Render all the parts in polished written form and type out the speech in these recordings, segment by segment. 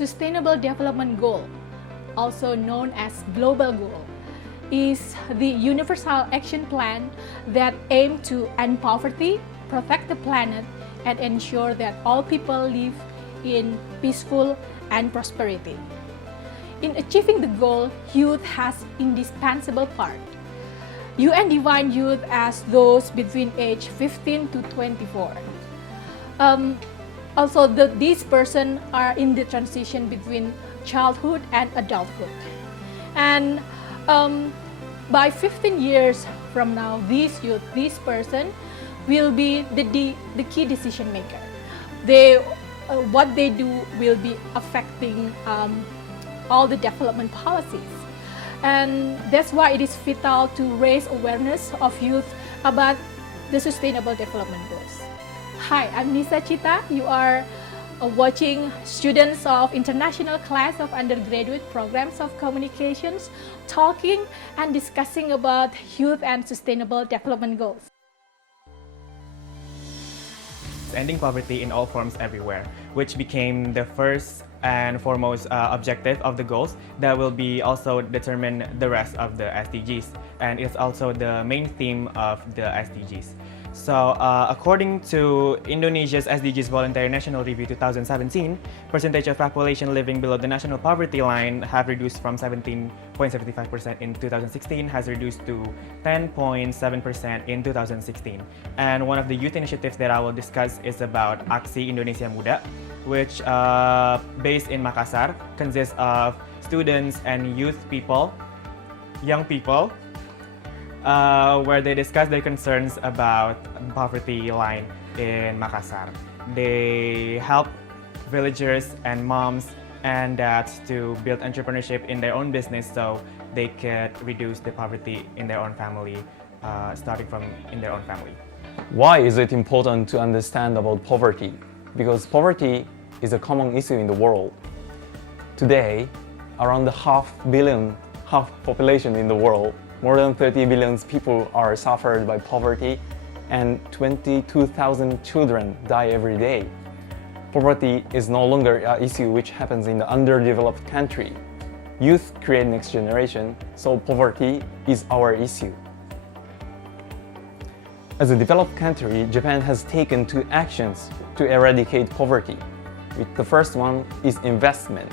Sustainable Development Goal, also known as Global Goal, is the universal action plan that aims to end poverty, protect the planet, and ensure that all people live in peaceful and prosperity. In achieving the goal, youth has indispensable part. UN defines youth as those between age 15 to 24. Also, these persons are in the transition between childhood and adulthood. And by 15 years from now, this person will be the key decision maker. What they do will be affecting all the development policies. And that's why it is vital to raise awareness of youth about the Sustainable Development Goals. Hi, I'm Nisa Chita. You are watching students of International Class of Undergraduate Programs of Communications talking and discussing about youth and Sustainable Development Goals. Ending poverty in all forms everywhere, which became the first and foremost objective of the goals that will be also determine the rest of the SDGs, and it's also the main theme of the SDGs. So according to Indonesia's SDGs Voluntary National Review 2017, percentage of population living below the national poverty line have reduced from 17.75% in 2016 has reduced to 10.7% in 2016. And one of the youth initiatives that I will discuss is about Aksi Indonesia Muda, which based in Makassar, consists of students and young people, where they discuss their concerns about poverty line in Makassar. They help villagers and moms and dads to build entrepreneurship in their own business so they could reduce the poverty in their own family, starting from in their own family. Why is it important to understand about poverty? Because poverty is a common issue in the world. Today, around the half population in the world, more than 30 billion people are suffered by poverty, and 22,000 children die every day. Poverty is no longer an issue which happens in the underdeveloped country. Youth create next generation, so poverty is our issue. As a developed country, Japan has taken 2 actions to eradicate poverty. The first one is investment.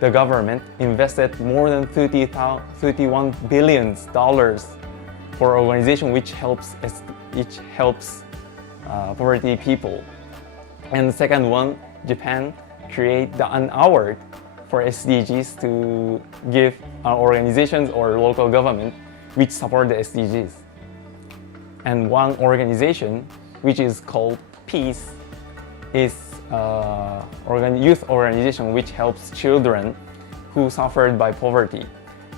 The government invested more than $31 billion for an organization which helps poverty people. And the second one, Japan create an award for SDGs to give organizations or local government which support the SDGs. And one organization, which is called Peace, is youth organization which helps children who suffered by poverty.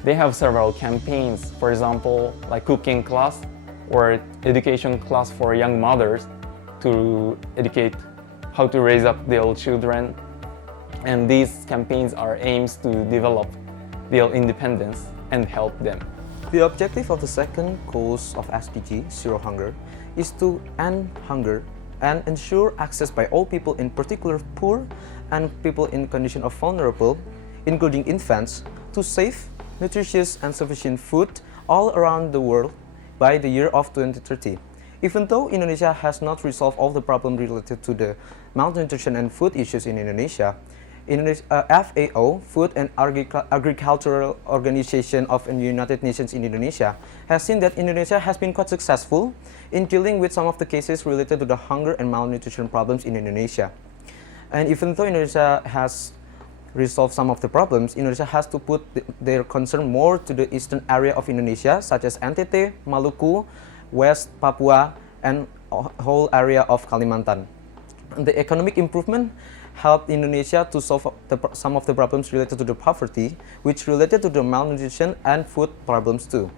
They have several campaigns, for example, like cooking class or education class for young mothers to educate how to raise up their children. And these campaigns are aims to develop their independence and help them. The objective of the second goals of SDG, Zero Hunger, is to end hunger and ensure access by all people, in particular poor and people in condition of vulnerable, including infants, to safe, nutritious and sufficient food all around the world by the year of 2030. Even though Indonesia has not resolved all the problems related to the malnutrition and food issues in Indonesia, FAO, Food and Agricultural Organization of the United Nations in Indonesia, has seen that Indonesia has been quite successful in dealing with some of the cases related to the hunger and malnutrition problems in Indonesia. And even though Indonesia has resolved some of the problems, Indonesia has to put their concern more to the eastern area of Indonesia, such as NTT, Maluku, West Papua, and whole area of Kalimantan. And the economic improvement helped Indonesia to solve some of the problems related to the poverty, which related to the malnutrition and food problems too.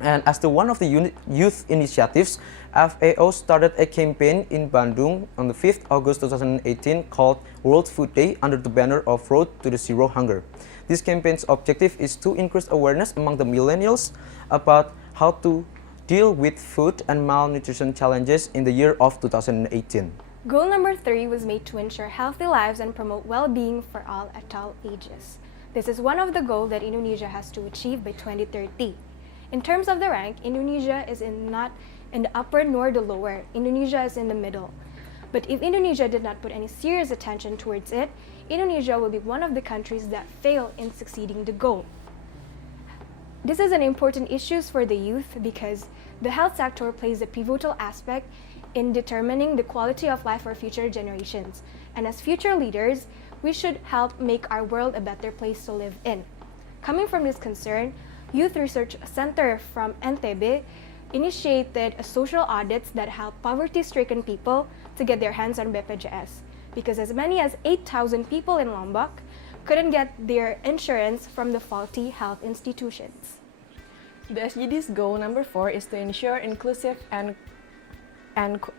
And as one of the youth initiatives, FAO started a campaign in Bandung on the 5th August 2018 called World Food Day under the banner of Road to the Zero Hunger. This campaign's objective is to increase awareness among the millennials about how to deal with food and malnutrition challenges in the year of 2018. Goal number 3 was made to ensure healthy lives and promote well-being for all at all ages. This is one of the goals that Indonesia has to achieve by 2030. In terms of the rank, Indonesia is not in the upper nor the lower. Indonesia is in the middle. But if Indonesia did not put any serious attention towards it, Indonesia will be one of the countries that fail in succeeding the goal. This is an important issue for the youth because the health sector plays a pivotal aspect in determining the quality of life for future generations. And as future leaders, we should help make our world a better place to live in. Coming from this concern, Youth Research Center from NTB initiated a social audits that help poverty-stricken people to get their hands on BPJS because as many as 8,000 people in Lombok couldn't get their insurance from the faulty health institutions. The SDGs goal number 4 is to ensure inclusive and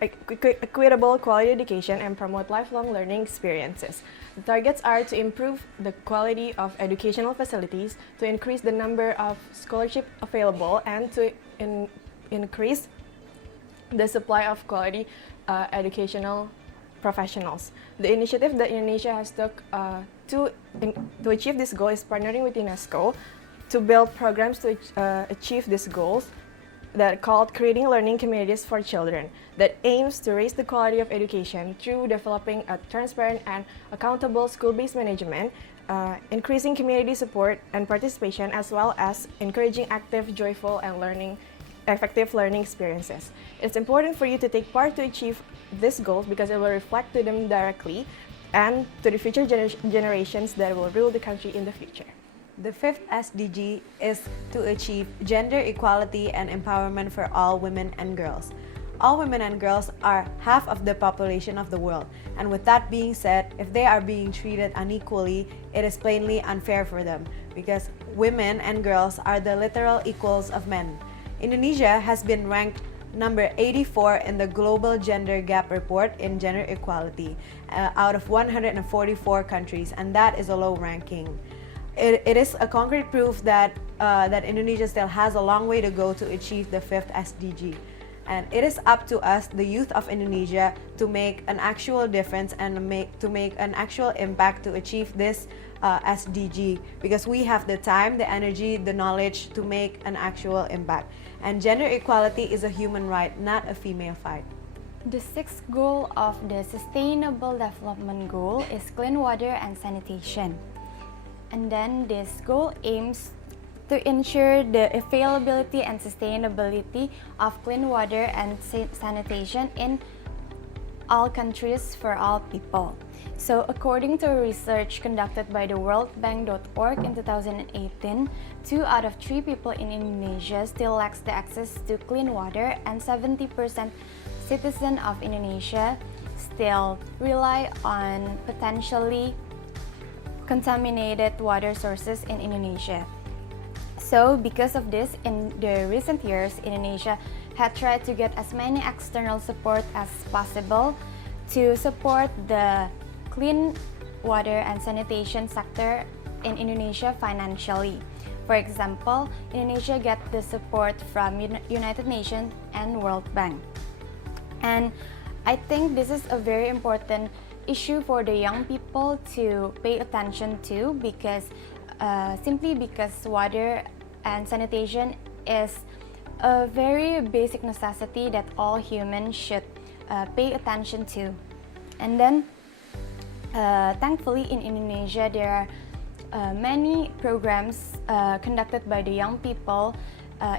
equitable quality education and promote lifelong learning experiences. The targets are to improve the quality of educational facilities, to increase the number of scholarships available, and to increase the supply of quality educational professionals. The initiative that Indonesia has took to achieve this goal is partnering with UNESCO to build programs to achieve these goals that called Creating Learning Communities for Children that aims to raise the quality of education through developing a transparent and accountable school-based management, increasing community support and participation, as well as encouraging active, joyful, and effective learning experiences. It's important for you to take part to achieve these goals because it will reflect to them directly and to the future generations that will rule the country in the future. The fifth SDG is to achieve gender equality and empowerment for all women and girls. All women and girls are half of the population of the world, and with that being said, if they are being treated unequally, it is plainly unfair for them because women and girls are the literal equals of men. Indonesia has been ranked number 84 in the Global Gender Gap Report in gender equality out of 144 countries, and that is a low ranking. It is a concrete proof that Indonesia still has a long way to go to achieve the fifth SDG. And it is up to us, the youth of Indonesia, to make an actual difference and to make an actual impact to achieve this SDG because we have the time, the energy, the knowledge to make an actual impact. And gender equality is a human right, not a female fight. The sixth goal of the Sustainable Development Goal is clean water and sanitation. And then this goal aims to ensure the availability and sustainability of clean water and sanitation in all countries for all people. So according to research conducted by the worldbank.org in 2018, 2 out of 3 people in Indonesia still lacks the access to clean water, and 70% citizens of Indonesia still rely on potentially contaminated water sources in Indonesia. So because of this, in the recent years, Indonesia had tried to get as many external support as possible to support the clean water and sanitation sector in Indonesia financially. For example, Indonesia get the support from United Nations and World Bank. And I think this is a very important issue for the young people to pay attention to because simply because water and sanitation is a very basic necessity that all humans should pay attention to. And then thankfully in Indonesia there are many programs conducted by the young people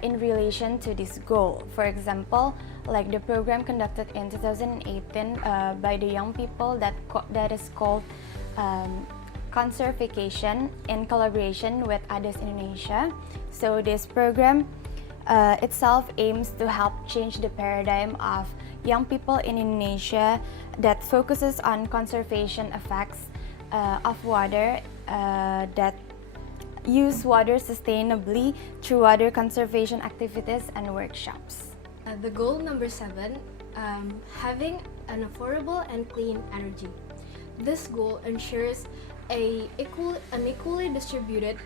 in relation to this goal. For example, like the program conducted in 2018 by the young people that is called Conservation in collaboration with ADES Indonesia. So this program itself aims to help change the paradigm of young people in Indonesia that focuses on conservation effects of water that use water sustainably through water conservation activities and workshops. The goal number 7, having an affordable and clean energy. This goal ensures an equally distributed,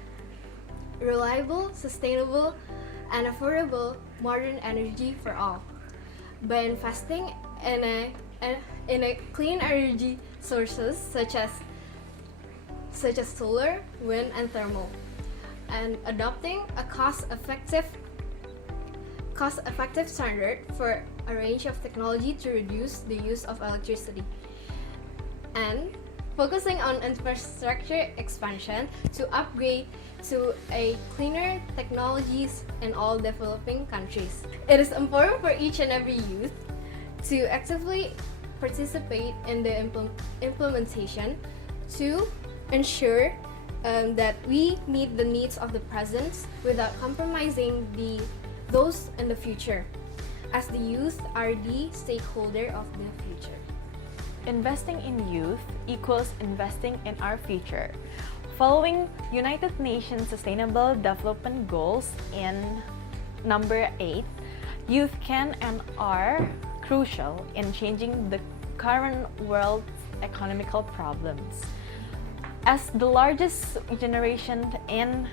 reliable, sustainable, and affordable modern energy for all. By investing in a clean energy sources such as solar, wind, and thermal, and adopting a cost-effective standard for a range of technology to reduce the use of electricity, and focusing on infrastructure expansion to upgrade to a cleaner technologies in all developing countries. It is important for each and every youth to actively participate in the implementation to ensure that we meet the needs of the present without compromising those in the future, as the youth are the stakeholder of the future. Investing in youth equals investing in our future. Following United Nations Sustainable Development Goals in number 8, youth can and are crucial in changing the current world's economical problems. As the largest generation in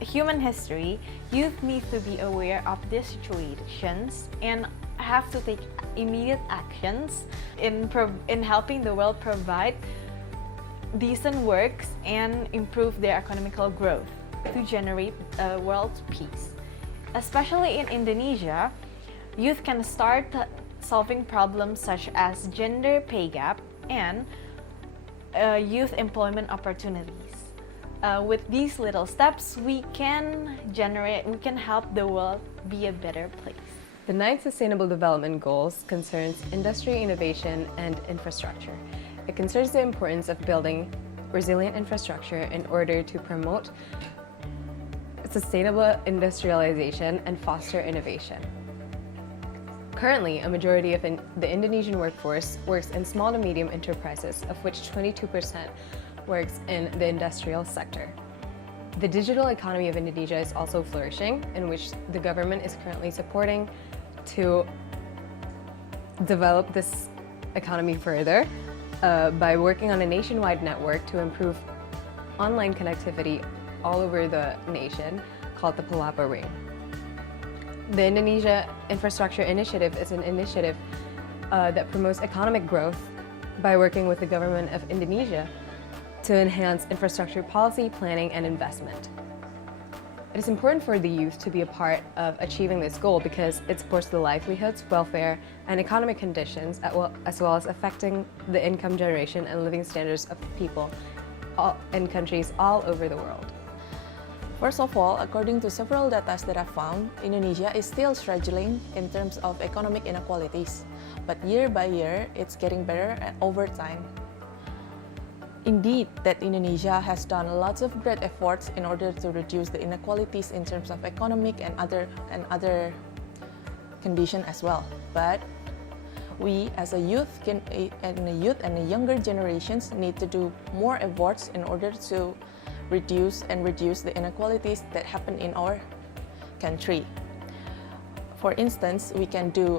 human history, youth need to be aware of these situations and have to take immediate actions in helping the world provide decent works and improve their economical growth to generate world peace. Especially in Indonesia, youth can start solving problems such as gender pay gap and youth employment opportunities. With these little steps, we can help the world be a better place. The 9th Sustainable Development Goals concerns industry, innovation, and infrastructure. It concerns the importance of building resilient infrastructure in order to promote sustainable industrialization and foster innovation. Currently, a majority of the Indonesian workforce works in small to medium enterprises, of which 22% works in the industrial sector. The digital economy of Indonesia is also flourishing, in which the government is currently supporting to develop this economy further by working on a nationwide network to improve online connectivity all over the nation called the Palapa Ring. The Indonesia Infrastructure Initiative is an initiative that promotes economic growth by working with the government of Indonesia to enhance infrastructure policy, planning, and investment. It is important for the youth to be a part of achieving this goal because it supports the livelihoods, welfare, and economic conditions, as well as affecting the income generation and living standards of people in countries all over the world. First of all, according to several data that I found, Indonesia is still struggling in terms of economic inequalities, but year by year, it's getting better over time. Indeed, that Indonesia has done lots of great efforts in order to reduce the inequalities in terms of economic and other conditions as well. But we, as a youth and the younger generations, need to do more efforts in order to reduce the inequalities that happen in our country. For instance, we can do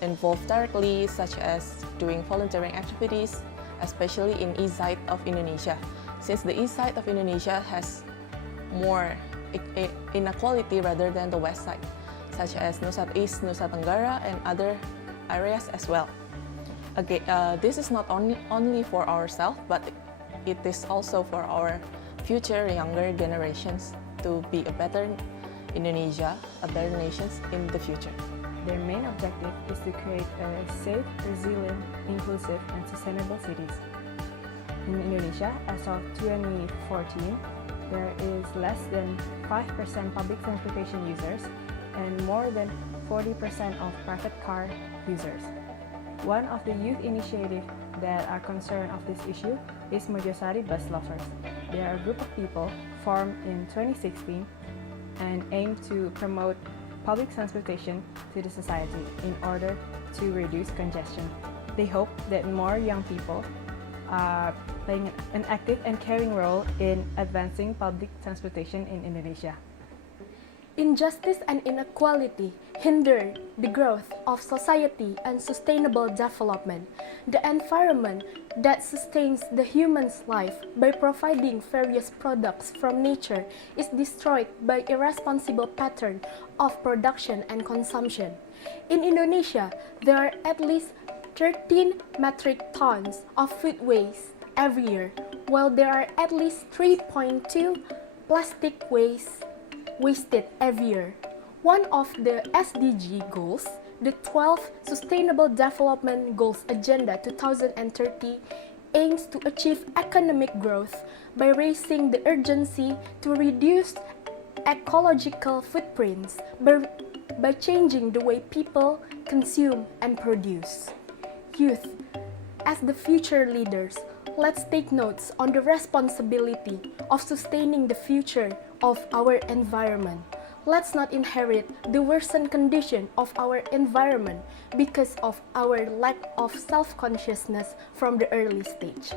involve directly, such as doing volunteering activities, especially in east side of Indonesia, since the east side of Indonesia has more inequality rather than the west side, such as East Nusa Tenggara and other areas as well. Okay, this is not only for ourselves, but it is also for our future younger generations to be a better Indonesia, a better nations in the future. Their main objective is to create a safe, resilient, inclusive, and sustainable cities. In Indonesia, as of 2014, there is less than 5% public transportation users and more than 40% of private car users. One of the youth initiatives that are concerned of this issue is Mojosari Bus Lovers. They are a group of people formed in 2016 and aim to promote public transportation to the society in order to reduce congestion. They hope that more young people are playing an active and caring role in advancing public transportation in Indonesia. Injustice and inequality hinder the growth of society and sustainable development. The environment that sustains the human's life by providing various products from nature is destroyed by irresponsible pattern of production and consumption. In Indonesia, there are at least 13 metric tons of food waste every year, while there are at least 3.2 plastic waste wasted every year. One of the SDG goals, the 12 Sustainable Development Goals Agenda 2030, aims to achieve economic growth by raising the urgency to reduce ecological footprints by changing the way people consume and produce. Youth, as the future leaders, let's take notes on the responsibility of sustaining the future of our environment. Let's not inherit the worsened condition of our environment because of our lack of self-consciousness from the early stage.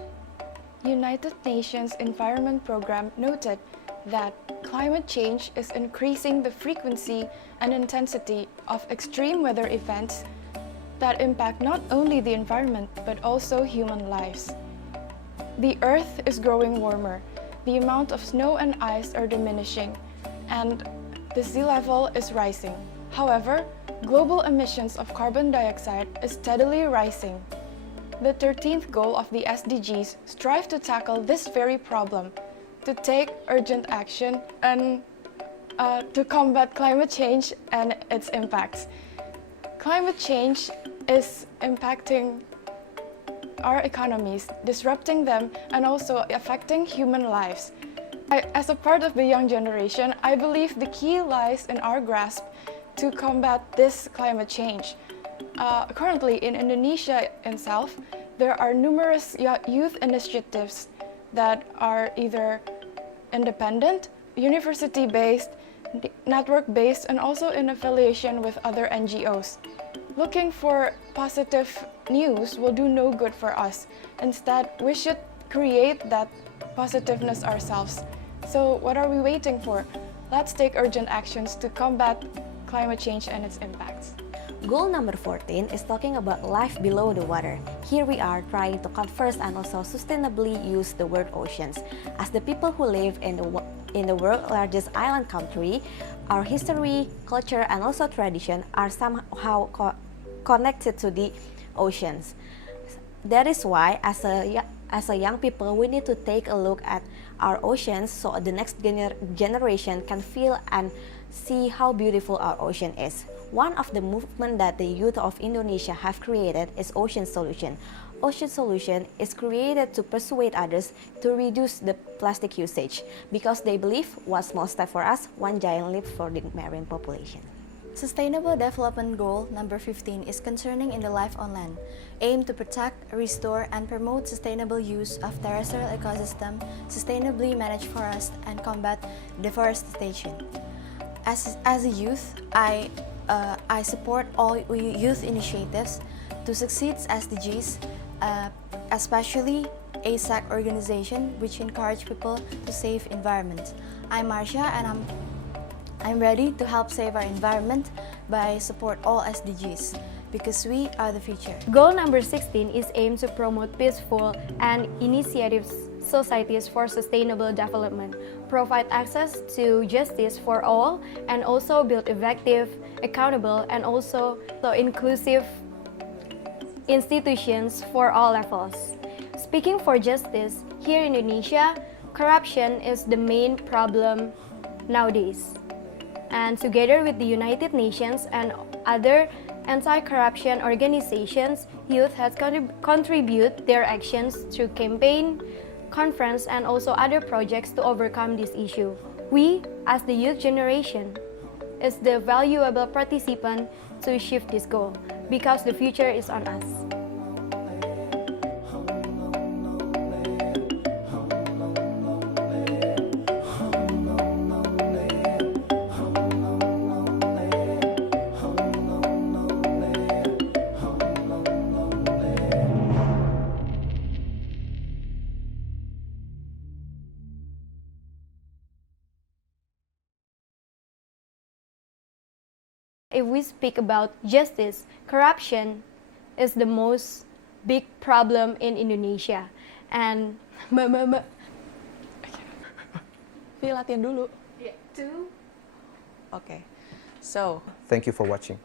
United Nations Environment Programme noted that climate change is increasing the frequency and intensity of extreme weather events that impact not only the environment but also human lives. The Earth is growing warmer, the amount of snow and ice are diminishing, and the sea level is rising. However, global emissions of carbon dioxide is steadily rising. The 13th goal of the SDGs strive to tackle this very problem, to take urgent action and to combat climate change and its impacts. Climate change is impacting our economies, disrupting them, and also affecting human lives. As a part of the young generation, I believe the key lies in our grasp to combat this climate change. Currently, in Indonesia itself, there are numerous youth initiatives that are either independent, university-based, network-based, and also in affiliation with other NGOs. Looking for positive news will do no good for us. Instead, we should create that positiveness ourselves. So what are we waiting for? Let's take urgent actions to combat climate change and its impacts. Goal number 14 is talking about life below the water. Here we are trying to conserve and also sustainably use the word oceans. As the people who live in the world's largest island country, our history, culture, and also tradition are somehow connected to the oceans. That is why, as a young people, we need to take a look at our oceans so the next generation can feel and see how beautiful our ocean is. One of the movements that the youth of Indonesia have created is Ocean Solution. Ocean Solution is created to persuade others to reduce the plastic usage because they believe one small step for us, one giant leap for the marine population. Sustainable Development Goal number 15 is concerning in the life on land, aim to protect, restore, and promote sustainable use of terrestrial ecosystem, sustainably manage forests, and combat deforestation. As a youth, I support all youth initiatives to succeed SDGs, especially ASAC organization, which encourage people to save environment. I'm Marsha, and I'm ready to help save our environment by support all SDGs because we are the future. Goal number 16 is aimed to promote peaceful and initiative societies for sustainable development, provide access to justice for all, and also build effective, accountable, and also inclusive institutions for all levels. Speaking for justice, here in Indonesia, corruption is the main problem nowadays. And together with the United Nations and other anti-corruption organizations, youth has contributed their actions through campaign, conference, and also other projects to overcome this issue. We, as the youth generation, is the valuable participant to achieve this goal because the future is on us. If we speak about justice, corruption is the most big problem in Indonesia. And Vi latihan dulu. Yeah, 2. Okay. So, Thank you for watching.